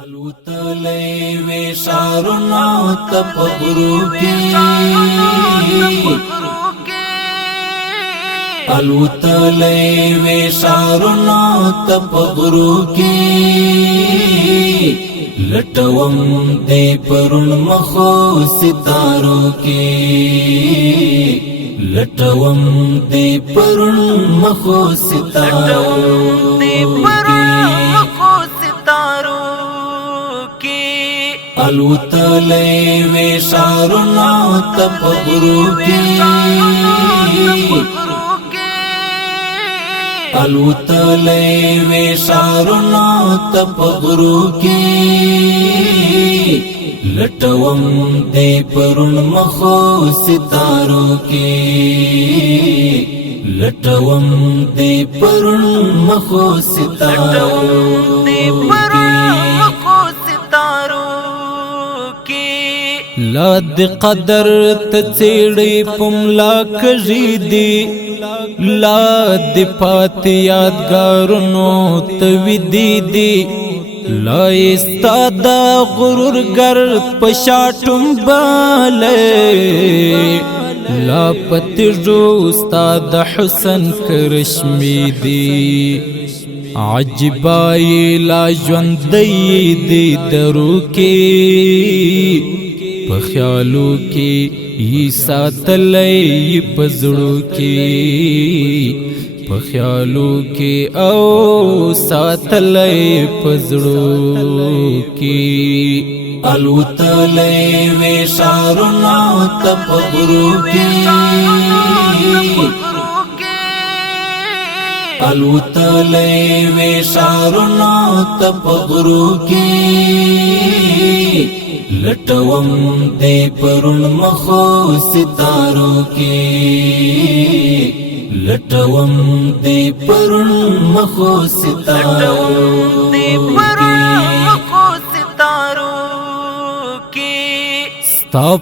الوتلی وی شارنا تپ غرو کی الوتلی وی شارنا تپ غرو کی لٹوم دی پرن مخو ستارو کی لٹوم دی پرن مخو ستارو الوتلی وی شارنا تپ غرو کی الوتلی وی شارنا تپ غرو کی لٹوم دی پرن مخو ستارو کی لٹوم دی پرن مخو ستارو لا دی قدر تڅیړي پملا کژي دي لا دی پات یادګارونو توي دي لا استاد غرور گر پشاټم باله لا پتجو استاد حسن کرشمی دي عجبای لا ژوندۍ دي درو کې په خیالو کې ای ساتلای پزړو کې په خیالو کې او ساتلای پزړو کې الوتلی وی شارنا تپ غرو کی الوتلی وی شارنا تپ غرو کی لٹوم دی پرن مخو ستارو کی لٹوم دی پرن مخو ستارو کی